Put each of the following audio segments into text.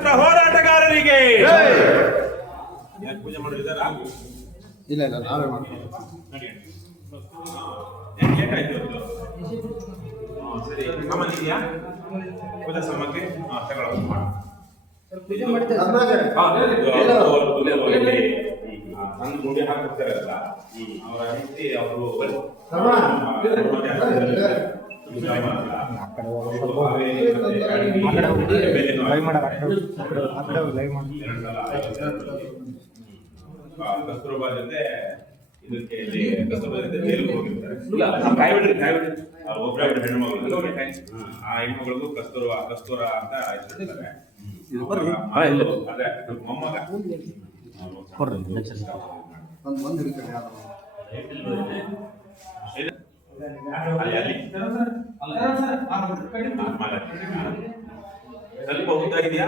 ಸ್ವಾತಂತ್ರ್ಯ ಹೋರಾಟಗಾರರಿಗೆ. ಪೂಜೆ ಮಾಡಿದಾರಾ? ಇಲ್ಲ ಇಲ್ಲ, ನಾವೇ ಮಾಡ್ತೀವಿ. ಸರಿ, ಸಾಮಾನ್ಯ ಇದೆಯಾ? ಪೂಜಾ ಸಾಮಗ್ರಿ ತಗೊಳ್ಳೋದು ಮಾಡಿ. ತಂದು ಗುಂಡಿ ಹಾಕಿರ್ತಾರಲ್ಲ, ಅವರ ಹೆಂಡತಿ ಅವರು ಕಸ್ತೂರ್ಬಾ ಜೊತೆ ಇದಕ್ಕೆ ಕಸ್ತೂರ್ಬಾ ಜೊತೆ ಜೈಲಿಗೆ ಹೋಗಿರ್ತಾರೆ. ಒಬ್ಬರ ಹೆಣ್ಣು ಮಗಳು, ಆ ಹೆಣ್ಮಗಳಿಗೂ ಕಸ್ತೂರ ಅಂತ ಹೆಸರಿಡ್ತಾರೆ. ಅದೇ ಮೊಮ್ಮಗ ಸ್ವಲ್ಪ ಉದ್ದ ಇದೆಯಾ?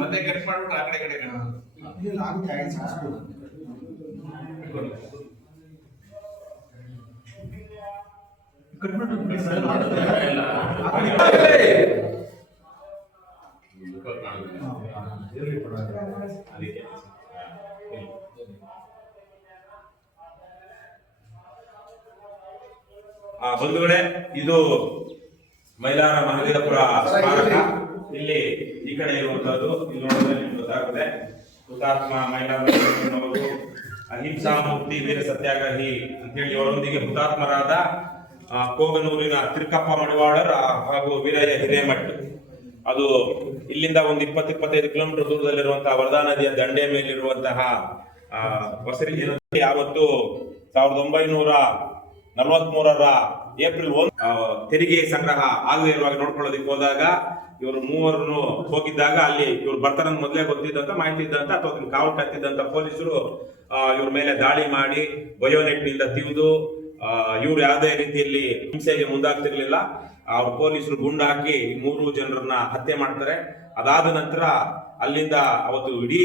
ಮತ್ತೆ ಕಟ್ ಮಾಡ್ಬಿಟ್ಟು ಆ ಕಡೆ ಕಡೆ ಬಂಧುಗಳೇ, ಇದು ಮೈಲಾರ ಮಹದೇವಪುರ ಸ್ಮಾರಕ. ಇಲ್ಲಿ ಈ ಕಡೆ ಇರುವಂತಹದ್ದು, ಇಲ್ಲಿ ನೋಡಿದ್ರೆ ನಿಮ್ಗೆ ಗೊತ್ತಾಗುತ್ತೆ. ಹುತಾತ್ಮ ಮೈಲಾರವರು ಅಹಿಂಸಾ ಮುಕ್ತಿ ವೀರ ಸತ್ಯಾಗ್ರಹಿ ಅಂತ ಹೇಳಿ ಅವರೊಂದಿಗೆ ಹುತಾತ್ಮರಾದ ಕೋಗನೂರಿನ ತಿರುಕಪ್ಪ ಮಡಿವಾಳರ್ ಹಾಗೂ ವೀರಯ್ಯ ಹಿರೇಮಠ್. ಅದು ಇಲ್ಲಿಂದ ಒಂದು 20-25 ಕಿಲೋಮೀಟರ್ ದೂರದಲ್ಲಿರುವಂತಹ ವರ್ಧಾ ನದಿಯ ದಂಡೆ ಮೇಲಿರುವಂತಹ ಹೊಸರಿ. ಯಾವತ್ತು 1943 ಏಪ್ರಿಲ್ 1 ತೆರಿಗೆ ಸಂಗ್ರಹ ಆಗದೇ ಇರುವಾಗ ನೋಡ್ಕೊಳ್ಳೋದಕ್ಕೆ ಹೋದಾಗ ಇವರು ಮೂವರನ್ನು ಹೋಗಿದ್ದಾಗ ಅಲ್ಲಿ ಇವ್ರು ಬರ್ತಾರ ಮೊದಲೇ ಗೊತ್ತಿದ್ದಂತ ಮಾಹಿತಿ ಇದ್ದಂತ ಅಥವಾ ಕಾವಲು ಕಾಯ್ತಿದ್ದಂತ ಪೊಲೀಸರು ಇವ್ರ ಮೇಲೆ ದಾಳಿ ಮಾಡಿ ಬಯೋನೆಟ್ ನಿಂದ ತಿವಿದು ಇವ್ರು ಯಾವುದೇ ರೀತಿಯಲ್ಲಿ ಹಿಂಸೆಗೆ ಮುಂದಾಗ್ತಿರ್ಲಿಲ್ಲ. ಅವ್ರ ಪೊಲೀಸರು ಗುಂಡು ಹಾಕಿ 3 ಜನರನ್ನ ಹತ್ಯೆ ಮಾಡ್ತಾರೆ. ಅದಾದ ನಂತರ ಅಲ್ಲಿಂದ ಅವತ್ತು ಇಡೀ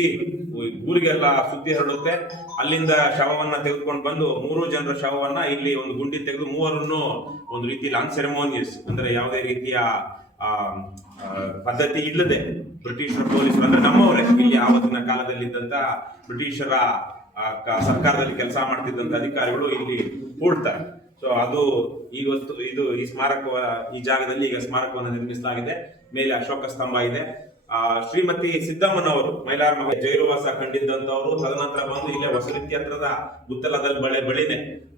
ಊರಿಗೆಲ್ಲ ಸುದ್ದಿ ಹರಡುತ್ತೆ. ಅಲ್ಲಿಂದ ಶವವನ್ನ ತೆಗೆದುಕೊಂಡು ಬಂದು 3 ಜನರ ಶವವನ್ನ ಇಲ್ಲಿ ಒಂದು ಗುಂಡಿ ತೆಗೆದು ಮೂವರನ್ನು ಒಂದು ರೀತಿಯಲ್ಲಿ ಅನ್ಸೆರೆಮೋನಿಯಸ್, ಅಂದ್ರೆ ಯಾವುದೇ ರೀತಿಯ ಪದ್ಧತಿ ಇಲ್ಲದೆ ಬ್ರಿಟಿಷರ ಪೊಲೀಸರು, ಅಂದ್ರೆ ನಮ್ಮವರೇ ಇಲ್ಲಿ ಆವತ್ತಿನ ಕಾಲದಲ್ಲಿ ಇದ್ದಂತ ಬ್ರಿಟಿಷರ ಸರ್ಕಾರದಲ್ಲಿ ಕೆಲಸ ಮಾಡ್ತಿದ್ದಂತ ಅಧಿಕಾರಿಗಳು ಇಲ್ಲಿ ಹೂಡ್ತಾರೆ. ಸೊ ಅದು ಇವತ್ತು ಇದು ಈ ಸ್ಮಾರಕ, ಈ ಜಾಗದಲ್ಲಿ ಈಗ ಸ್ಮಾರಕವನ್ನು ನಿರ್ಮಿಸಲಾಗಿದೆ. ಮೇಲೆ ಅಶೋಕ ಸ್ತಂಭ ಇದೆ. ಶ್ರೀಮತಿ ಸಿದ್ದಮ್ಮನವರು ಮೈಲಾರ ಜೈಲುವಾಸ ಕಂಡಿದ್ದಂತವರು ತದನಂತರ ಬಂದು ಇಲ್ಲೇ ಹೊಸರೀತಿ ಹತ್ರದ ಗುತ್ತಲದಲ್ಲಿ ಬಳಿನೆ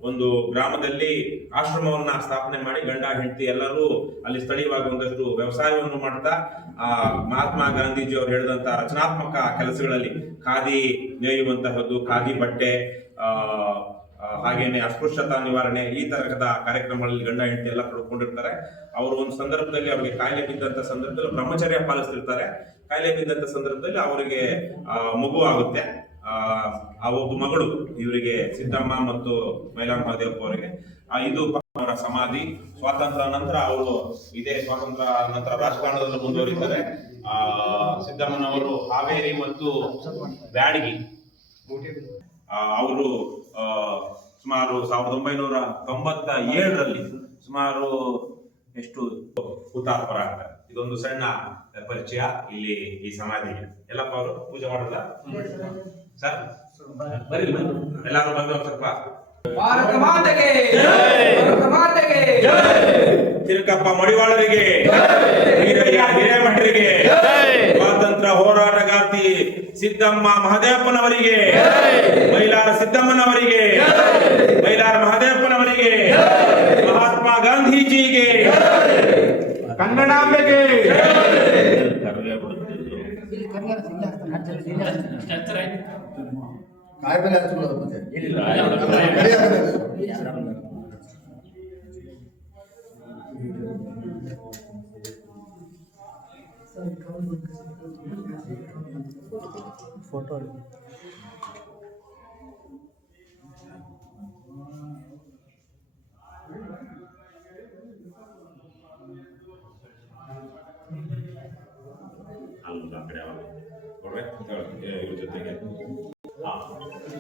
ಒಂದು ಗ್ರಾಮದಲ್ಲಿ ಆಶ್ರಮವನ್ನ ಸ್ಥಾಪನೆ ಮಾಡಿ ಗಂಡ ಹೆಂಡತಿ ಎಲ್ಲರೂ ಅಲ್ಲಿ ಸ್ಥಳೀಯವಾಗಿ ಒಂದಷ್ಟು ವ್ಯವಸಾಯವನ್ನು ಮಾಡ್ತಾ ಮಹಾತ್ಮ ಗಾಂಧೀಜಿ ಅವರು ಹೇಳಿದಂತ ರಚನಾತ್ಮಕ ಕೆಲಸಗಳಲ್ಲಿ ಖಾದಿ ನೇಯುವಂತಹದ್ದು, ಖಾದಿ ಬಟ್ಟೆ, ಹಾಗೇನೆ ಅಸ್ಪೃಶ್ಯತಾ ನಿವಾರಣೆ, ಈ ತರಹದ ಕಾರ್ಯಕ್ರಮಗಳಲ್ಲಿ ಗಂಡ ಹೆಂಡತಿ ಎಲ್ಲ ಪಡ್ಕೊಂಡಿರ್ತಾರೆ. ಅವರು ಒಂದು ಸಂದರ್ಭದಲ್ಲಿ ಅವರಿಗೆ ಕಾಯಿಲೆ ಬಿದ್ದಂತ ಸಂದರ್ಭದಲ್ಲಿ ಬ್ರಹ್ಮಚರ್ಯ ಪಾಲಿಸ್ತಿರ್ತಾರೆ. ಕಾಯಿಲೆ ಬಿದ್ದಂತ ಸಂದರ್ಭದಲ್ಲಿ ಅವರಿಗೆ ಮಗು ಆಗುತ್ತೆ. ಆ ಒಬ್ಬ ಮಗಳು ಇವರಿಗೆ ಸಿದ್ದಮ್ಮ ಮತ್ತು ಮೈಲಾರ ಮಹದೇವಪ್ಪ ಅವರಿಗೆ. ಇದು ಅವರ ಸಮಾಧಿ. ಸ್ವಾತಂತ್ರ್ಯ ನಂತರ ಅವರು ಸ್ವಾತಂತ್ರ್ಯ ನಂತರ ರಾಜಕಾರಣದಲ್ಲಿ ಮುಂದುವರಿತಾರೆ. ಸಿದ್ದಮ್ಮನವರು ಹಾವೇರಿ ಮತ್ತು ಬ್ಯಾಡಗಿ ಅವರು ಸುಮಾರು 1997ರಲ್ಲಿ ಸುಮಾರು ಎಷ್ಟು ಹುತಾತ್ಮರಾಗ್ತಾರೆ. ಇದೊಂದು ಸಣ್ಣ ಪರಿಚಯ ಇಲ್ಲಿ ಈ ಸಮಾಧಿಗೆ. ಎಲ್ಲಪ್ಪ ಅವರು ಪೂಜೆ ಮಾಡೋದ ಸರ್? ಬರೀ ಎಲ್ಲಾರು ಬಂದು ಸ್ವಲ್ಪ ಭಾರತ ಮಾತೆಗೆ ಭಾರತ ಮಾತೆಗೆ ತಿರುಕಪ್ಪ ಮಡಿವಾಳರಿಗೆ, ವೀರಯ್ಯ ಹಿರೇಮಠರಿಗೆ, ಸ್ವಾತಂತ್ರ್ಯ ಹೋರಾಟಗಾರ್ತಿ ಸಿದ್ದಮ್ಮ ಮಹದೇವಪ್ಪನವರಿಗೆ, ಮೈಲಾರ ಸಿದ್ದಮ್ಮನವರಿಗೆ, ಮೈಲಾರ ಮಹದೇವಪ್ಪನವರಿಗೆ, ಮಹಾತ್ಮ ಗಾಂಧೀಜಿಗೆ, ಕನ್ನಡಾಂಬೆಗೆ. ಫೋಟೋ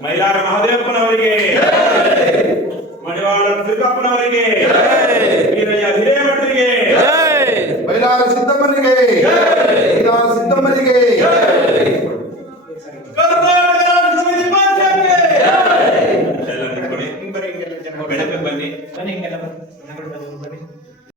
ಮೈಲಾರ ಮಹದೇವಪ್ಪನವರಿಗೆ, ಮಡಿವಾಳ ತಿರುಕಪ್ಪನವರಿಗೆ, ಐಲಾರ ಸಿದ್ದಮ್ಮನಿಗೆ ಐಲಾರ ಸಿದ್ದಮ್ಮನಿಗೆ ಕರ್ನಾಟಕ ರಾಜ್ಯ ಸಮಿತಿ ಪಕ್ಷಕ್ಕೆ ಎಲ್ಲ ಮುಟ್ಕೊಳ್ಳಿ. ಬೆಳಗ್ಗೆ ಬನ್ನಿ.